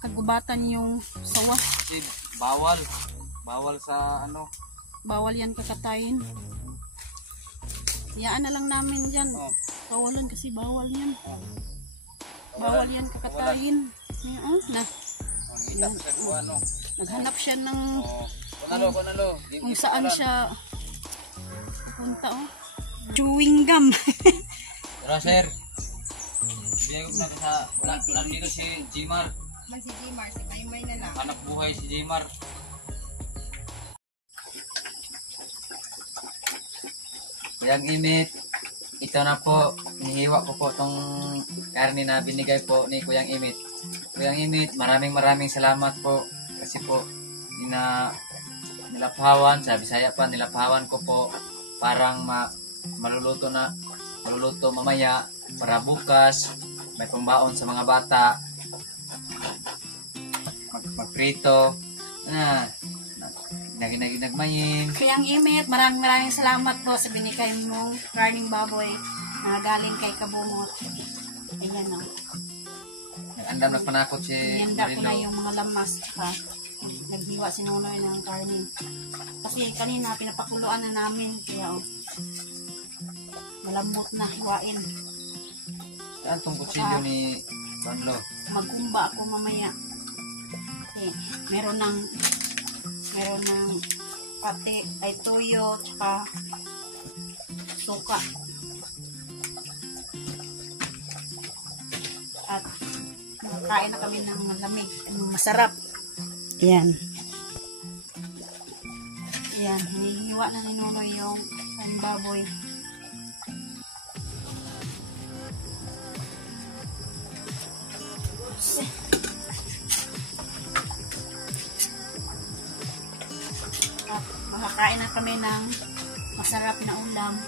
kagubatan yung sawa. Kasi bawal. Bawal sa ano. Bawal yan kakatayin. Iyaan na lang namin dyan. Kawalan kasi bawal yan. Bawal yan kakatayin. Ayan, na. Ayan, naghanap siya ng kung saan siya punta. Chewing gum. Tara sir. Bigay ko na sa wala dito si Jimar. Si Jimar, si Maymay na lang. Hanap buhay si Jimar. Kuyang Imit, ito na po, inihiwa ko po itong karne na binigay po ni Kuyang Imit. Kuyang Imit, maraming salamat po kasi po nilaphawan, sa Bisaya pa, nilaphawan ko po parang maluluto mamaya para bukas may pambaon sa mga bata, magprito nagmayin. Kuyang Imit, maraming salamat po sa binigay mong karning baboy na galing kay Kabungot. Ayan o. Nag-andam nagpanakot si Nihanda ko na Marilo. yung mga lamas. Naghiwa si Nonoy ng karne. Kasi kanina pinapakuluan na namin. Kaya malambot na hiwain. Saan itong kutsilyo ni Panlo? Magkumba ako mamaya. Kasi meron ng pati ay toyo tsaka suka. At kain na kami ng malamig, masarap. Yan. Yan, hinihiwa na ni Nonoy yung baboy. At makakain na kami ng masarap na ulam.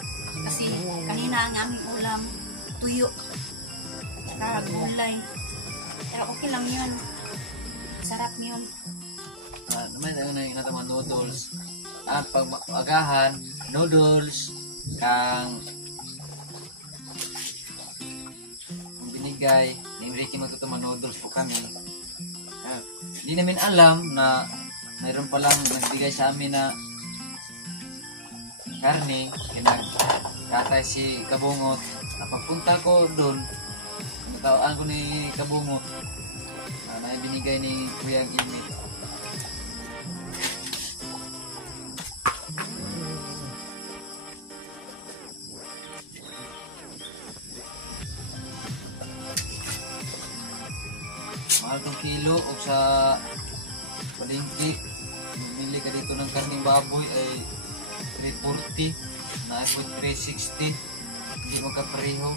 Kasi kanina ang aming ulam, tuyo. Tsaka gulay. Pero okay lang yun. Sarap yun. Naman yung mga noodles. At pag agahan, noodles, kang binigay, ni Ricky magtutuma noodles po kami. Hindi namin alam na mayroon palang nagbigay sa amin na karne, kinagkatay si Kabungot. Pagpunta ko doon, natawaan ko ni Kabungot na binigay ni Kuyang Imit. Mahal tong kilo o sa palengke. Bumili ka dito ng karning baboy ay 340 na ay 360. Hindi magkapareho.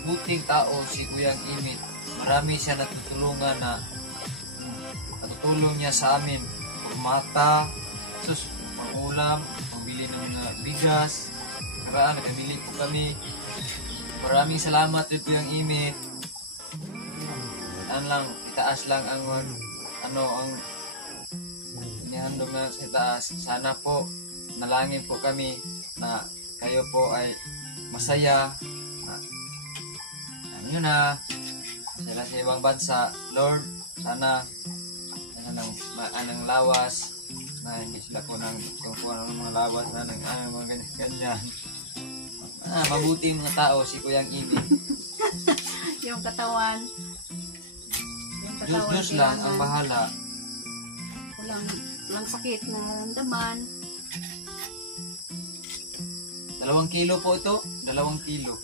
Mabuting tao si Kuyang Imit. Marami siya natutulungan na natutulong niya sa amin. Pagmata, pang-ulam, pambili ng mga bigas. Karaan, nakabili po kami. Maraming salamat ito Kuyang Imit. Itaas lang ang inihandog na sa itaas. Sana po, nalangin po kami na kayo po ay masaya. Yun na, sila sa ibang bansa, Lord, sana anong lawas na hindi sila po ng mga lawas na mga ganyan. Mabuti mga tao si Kuyang Imit. Yung katawan. Diyos lang ang bahala. Walang sakit na naramdaman. 2 kilo po ito. 2 kilo.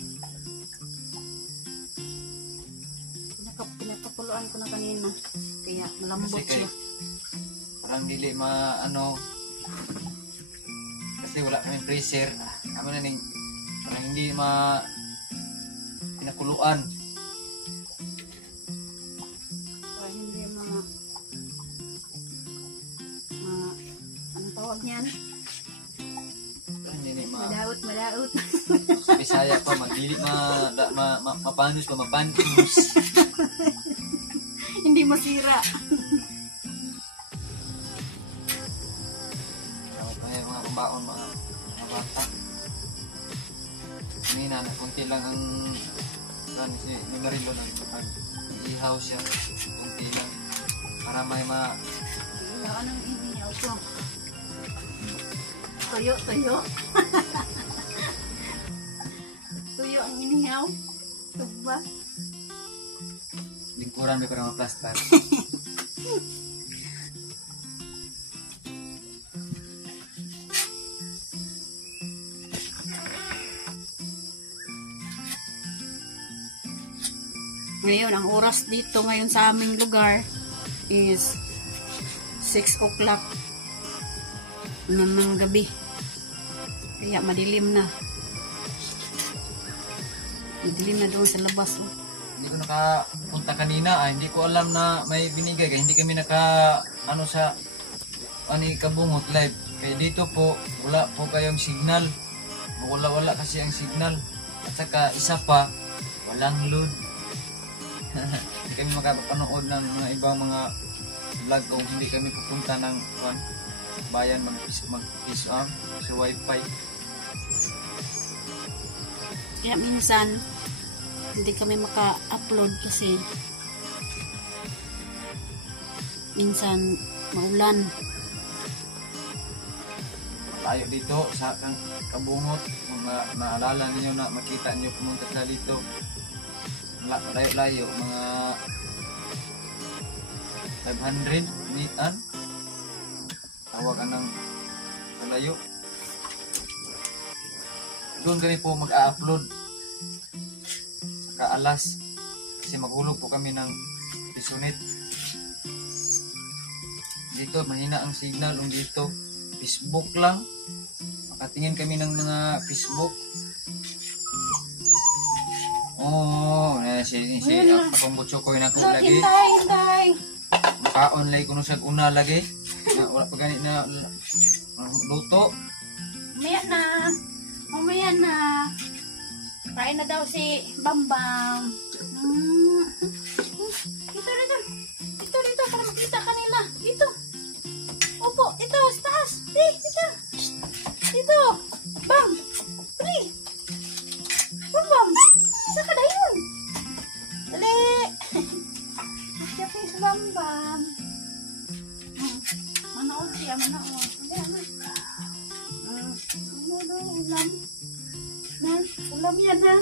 Pinapakuluan ko na kanina. Kaya malambot siya. Parang dili kasi wala kami freezer. Parang hindi pinakuluan. Parang hindi anong tawag niyan? Madaot. Sa Bisaya pa, magdili mapanus. Hindi masira. baon mga bata. Kanina, kunti lang ang si Marilo nag-ihaw siya. Kunti lang. Para may Anong inihaw ko? Tuyo. Tuyo ang inihaw. Ito ba? lingkuran may parang plastar. Ngayon, ang oras dito ngayon sa aming lugar is 6 o'clock ng gabi. Kaya madilim na. Madilim na doon sa labas. Oh. Hindi ko nakapunta kanina. Hindi ko alam na may binigay. Kaya hindi kami sa kabungot live. Kaya dito po, wala po kayong signal. Wala kasi ang signal. At saka isa pa, walang load. Hindi kami makapanood ng mga ibang mga vlog kung hindi kami pupunta ng bayan mag-PSM sa wifi. Kaya minsan hindi kami maka-upload kasi minsan maulan. Tayo dito sa kabungot, maalala ninyo na makita niyo pumunta sila dito. Layo-layo, mga 500 meter. Tawagan ng layo. Doon kami po mag-upload kaalas kasi maghulog po kami ng pisunit. Dito mahina ang signal, dito Facebook lang. Makatingin kami ng mga Facebook. Si akong butso ko na ko lagi. Hintay. Maka-online ko nung sa una lagi. Wala pa ganit na luto. Mamaya na. Kain na daw si Bambang. Dito, para makita ka nila. Dito. Opo, ito, sa taas. Dito. Bam. Dali. Bam. Isa ka na yun. Dali. Masyapin si Bambang. Manood siya, manood. Ulam. Ulam yan ha.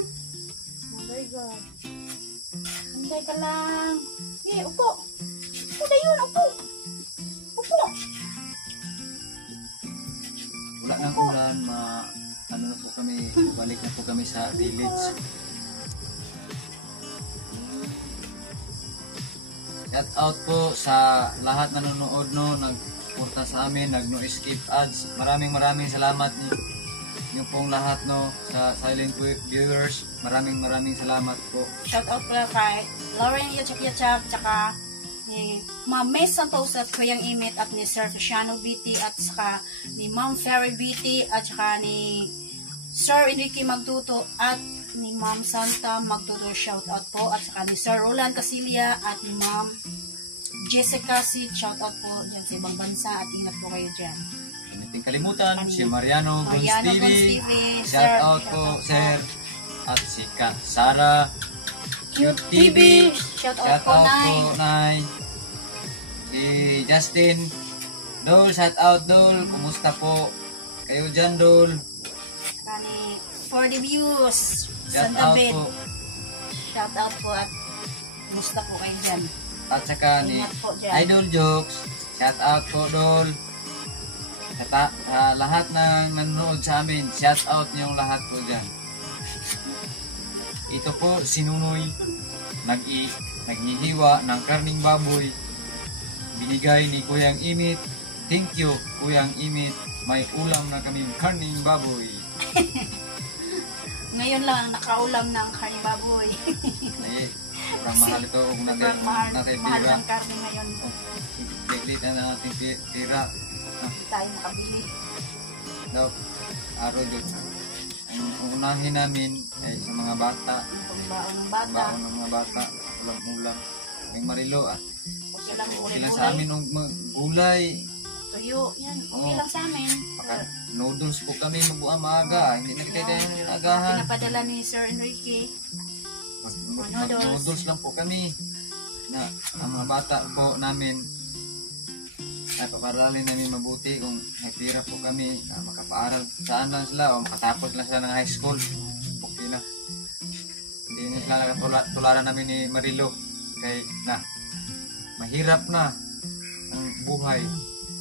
Oh my God. Hintay ka lang. Upo. Upo na yun, upo. Wala nang ulan, na po kami, balik na po kami sa village. Shout out po sa lahat na nanonood nagpunta sa amin, no skip ads. Maraming salamat niyo pong lahat sa silent viewers. Maraming salamat po. Shout out pala kay Lauren Yachak, tsaka ni Ma'am May Santos at Kuyang Imit at ni Sir Luciano BT at saka ni Ma'am Ferry BT at saka ni Sir Enrique Magtuto at ni Ma'am Santa Magtuto. Shout out po at saka ni Sir Roland Casilia at ni Ma'am Jessica C. Shout out po dyan sa ibang bansa at ingat po kayo dyan. Hindi kalimutan si Mariano Guns TV. Shout out po Sir at si Sara Cute TV. Shout out po Nay. Si Justin Dol, shout out Dol. Kumusta po kayo dyan Dol? Kani for the views. Shout out po. Shout out po at kumusta po kayo dyan? At saka ni Ingat po dyan. Idol Jokes. Shout out po Dol. Lahat ng nanonood sa amin, shout out niyong lahat po dyan. Ito po si Nunoy naghihiwa ng karning baboy. Binigay ni Kuyang Imit. Thank you Kuyang Imit. May ulam na kaming karning baboy. Ngayon lang nakaulam ng karning baboy. Ay, parang mahal ito kung mahal ng karne ngayon. Biglit na natin tira. Tayo makabili. Daw, araw dyan. Ang unahin namin ay sa mga bata. Baon ng bata. Baon ng mga bata. Ulam-ulam. Yung Marilo Okay lang sila sa amin ng gulay. tuyo, yan. Okay Oo. lang sa amin. Maka noodles po kami magbuang maaga. Hindi na kaya yung agahan. Pinapadala ni Sir Enrique. Mag-noodles lang po kami. Na ang mga bata po namin ay paparalin namin mabuti kung may pira po kami makapaaral saan lang sila o makatapos lang sila ng high school. Okay na. Hindi na sila nakatularan namin ni Marilo. Kaya na, mahirap na ang buhay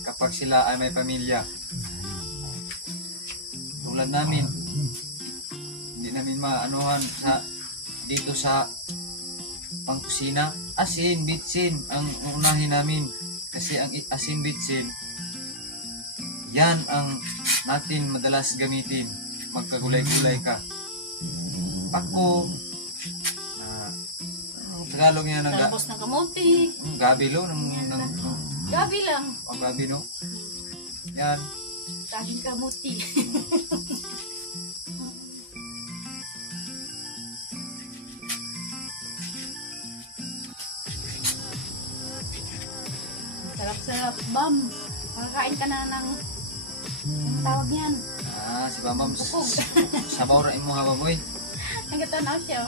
kapag sila ay may pamilya. Tulad namin, hindi namin maanuhan sa dito sa pangkusina. Asin, bitsin ang unahin namin. Kasi ang asin, bitsin, yan ang natin madalas gamitin. Magkagulay-gulay ka. Pako, Tagalog niya ng Talbos ng kamuti. gabi lo. Gabi lang. Gabi no. Yan. Dahil kamuti. Sarap-sarap, Bam. Makakain ka na ng ang tawag niyan. Si Bambam. Bukog. Sabaw rin mo ha, baboy. Ang katanaw siya.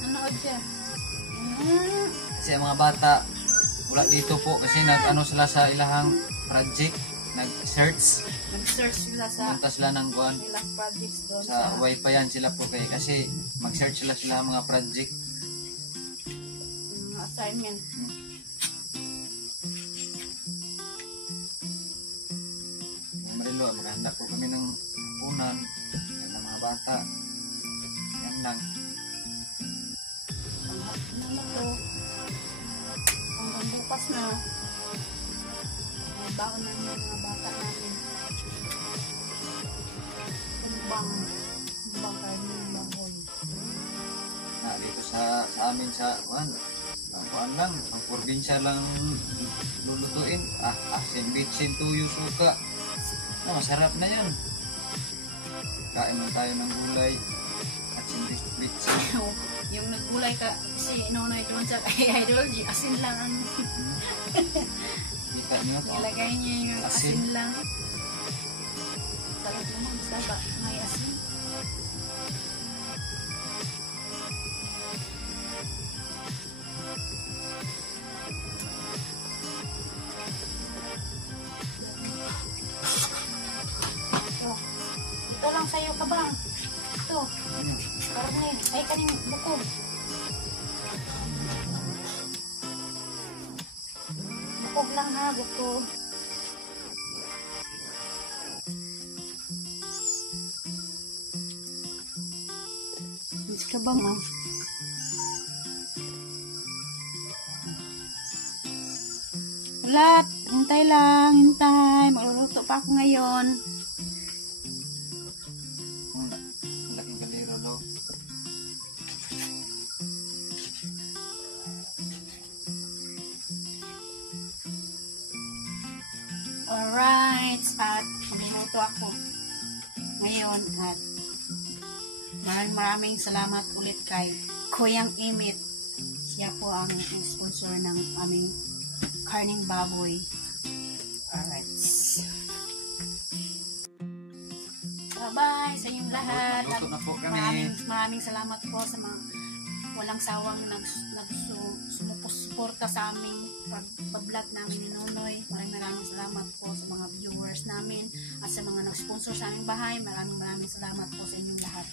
Nanood siya. Kasi ang mga bata, wala dito po kasi nag-ano sila sa ilahang project, nag-search, Nag-search sila sa punta sila ng kuan ilang projects doon sa wifi yan sila po kasi mag-search sila mga project. Assignment. Marilo, maghanda po kami ng unan yan ng mga bata. Yan lang. Ano to? Hanggang bukas na. May baon na yung mga bata namin. Kumbang kayo ng bahoy. Na dito sa amin sa kuan lang, ang probinsya lang lulutuin. Asin, bitsin, tuyo, suka. Masarap na yan. Kain mo tayo ng gulay. Asin, bitsin. Yung naggulay ka, kasi inunay doon sa ideology, asin lang ang Kita nyo po. nilagay niya yung Asin. asin lang. Sarap naman, basta ba may asin. Ito lang sa'yo ka bang? Ito. Karne. Ay, kaning bukog. Bukog lang ha, bukog. Mas ka bang ah? Ulat, hintay lang, hintay. Magluluto pa ako ngayon. Malaking kaldero daw. Alright, at magluluto ako ngayon at maraming salamat ulit kay Kuyang Imit. Siya po ang sponsor ng aming karning baboy. Alright. Bye-bye sa inyong lahat. At Luto na po kami. maraming salamat po sa mga walang sawang sumusuporta sa aming pag-vlog namin ni Nonoy. Maraming salamat po sa mga viewers namin at sa mga nag-sponsor sa aming bahay. Maraming salamat po sa inyong lahat.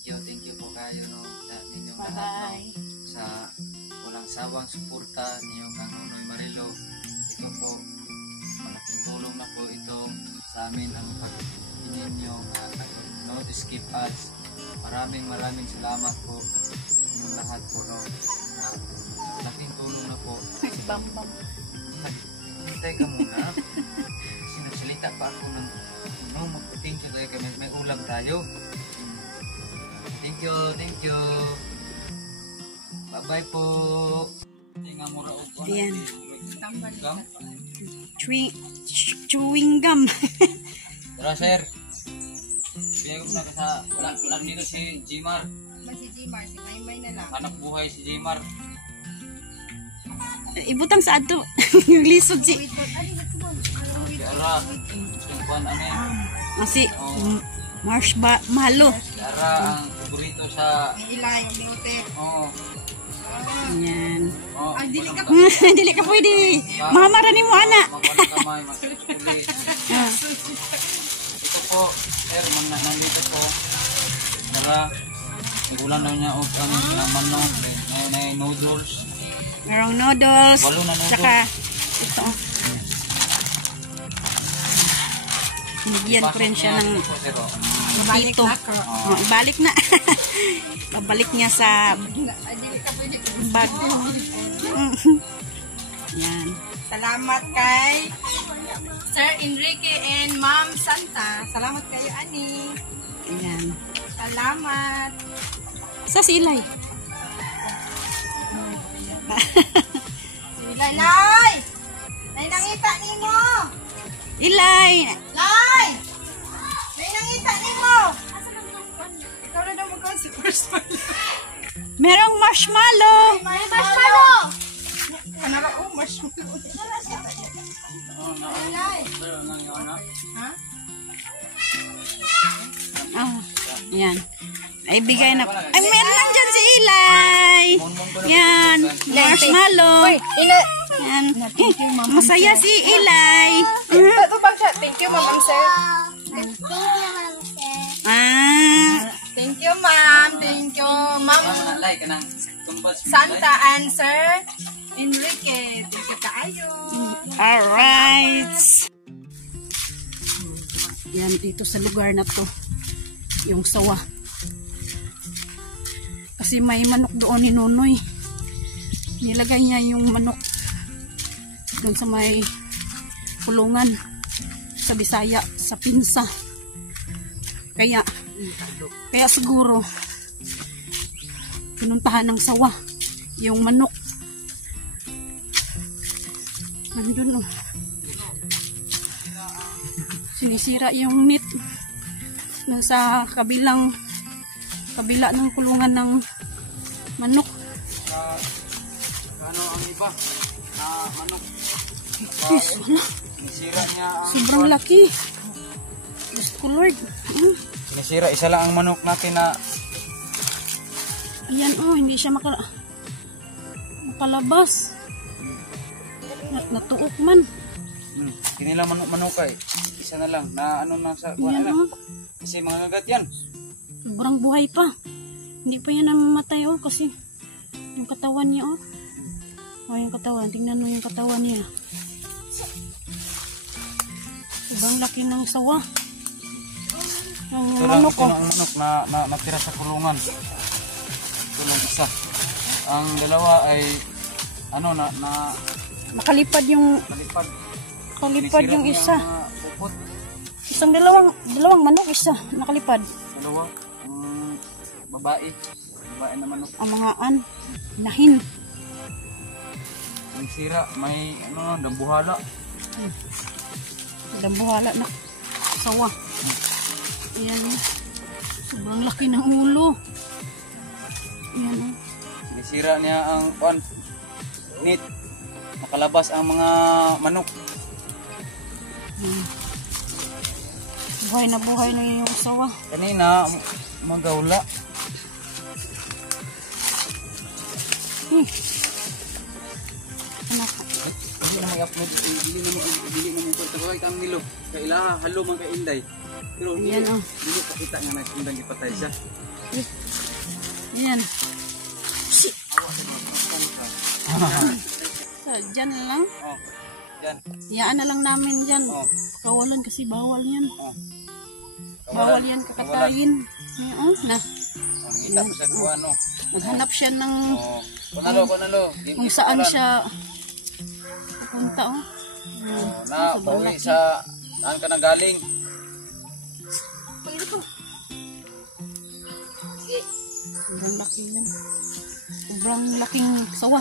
Thank you po kayo no, sa inyong lahat no, Bye-bye. sa walang sawang suporta ninyo kang Nonoy Marilo. Ito po, malaking tulong na po ito sa amin ang pag-inin nyo don't skip us. Maraming salamat po inyong lahat po no. Malaking tulong na po. Bambam. Hintay ka muna. Kasi nagsalita pa ako ng mag-thank you tayo kami. May ulam tayo. Thank you. Bye-bye po. Tinga mo raw ko. Ayan. Gam? Chewing gum. Tara, sir. Biyay ko na ka sa... Wala dito si Jimar. Si Jimar, si Maymay na lang. Hanap buhay si Jimar. Ibutang sa ato. Yung lisod si... Wait, ano Ara, yung kuan ano yan. Kasi marshmallow. Ara ang paborito sa... Ilay, niutik. Oo. Yan. Oh, Ay, dili ka Dili ka pwede. Mamara ni mo, ana. kamay, magkulit. Ah. Ito po, sir, nandito po. Tara, igulan daw niya o ano, naman no, may noodles. Merong noodles. 8 na noodles. Tsaka, ito. Binigyan ko rin siya ng Balik dito. na ko. Oh, ibalik na. Babalik niya sa Ay, dili ka pwede. bag. Yan. Salamat kay Sir Enrique and Ma'am Santa. Salamat kayo, Ani. Yan. Salamat. Sa silay. Lay, Lay! Lay, nangita ni mo! Ilay. Lay! Lay, nangita ni mo! Ikaw na daw mag-con si person. Merong marshmallow. May marshmallow! Kanara, marshmallow. Lay! Ha? Oh, yan. Ay, bigay na. Ay, meron lang dyan si Ilay. Yan. Marshmallow. Yan. Masaya si Ilay. Ito bang siya? Thank you, Ma'am Sir. Ah. Thank you, Ma'am. Thank you, Ma'am Santa and Sir Enrique. Thank you kaayo. Alright. Yan, dito sa lugar na to. Yung sawa. Kasi may manok doon ni Nonoy. Nilagay niya yung manok doon sa may kulungan sa Bisaya, sa pinsa. Kaya siguro pinuntahan ng sawa yung manok. Nandun oh. Sinisira yung net sa kabila ng kulungan ng manok. Ano ang iba? Manok. Sinisira niya ang... Sobrang laki. Diyos ko Lord. Sinisira, isa lang ang manok natin na... Ayan oh, hindi siya makalabas. Natuok man. Kinilang manok eh. Isa na lang na ano na sa... Ayan Ano, oh. kasi mga gagat yan. Sobrang buhay pa. Hindi pa yan namamatay oh kasi yung katawan niya oh. Oh, yung katawan. Tingnan mo yung katawan niya. Sobrang laki ng sawa. Yung Ito lang, manok ito oh. lang ang manok na natira sa kulungan. Ito lang isa. Ang dalawa ay ano na Nakalipad yung nalipad. yung Sinisira isa. niya ang pupot. Isang dalawang manok isa nakalipad. Dalawa. Babae na manok. Ang mga nahin. Ang sira, may ano, dambuhala. Dambuhala na sawa. Ayan. Sobrang laki ng ulo. Ayan oh. Sinisira niya ang net. Nakalabas ang mga manok. Buhay na yung sawa. Kanina, magawla. Anak. Hindi na mag-upload. Dili na mo. Tagay kang nilo. Kailaha, halo man kay Inday. Pero Ayan oh. dili pakita nga nagkundang ipatay siya. Ayan. So, dyan na lang. Oh, yan. Iyaan na lang namin dyan. Oh. Kawalan kasi bawal yan. Oh. Bawal yan kakatayin. Oh, na. Kita ko sa kuha, no? Naghanap siya ng Oh. Kunalo. kung saan siya punta oh. Na, pauwi sa saan ka na galing? Sobrang laki yan. Sobrang laking sawa.